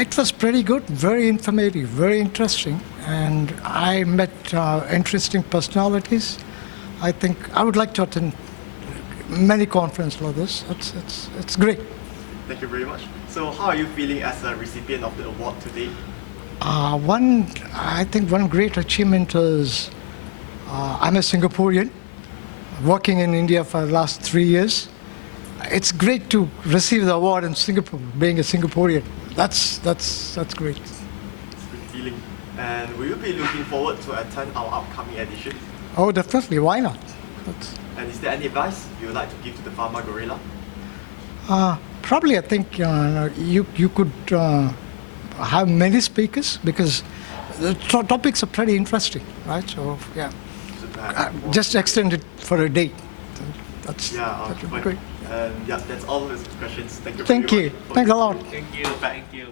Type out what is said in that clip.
It was pretty good, very informative, very interesting, and I met interesting personalities. I think I would like to attend many conferences like this. It's great. Thank you very much. So how are you feeling as a recipient of the award today? I think one great achievement is I'm a Singaporean, working in India for the last 3 years. It's great to receive the award in Singapore, being a Singaporean. That's great. It's a good feeling. And will you be looking forward to attend our upcoming edition? Oh, definitely. Why not? And is there any advice you would like to give to the Pharma Gorilla? Probably, I think you could have many speakers because the topics are pretty interesting, right? So yeah, just extend it for a day. That's great. And yeah, that's all of the questions. Thank you. Thank you. Thanks a lot. Thank you. Thank you.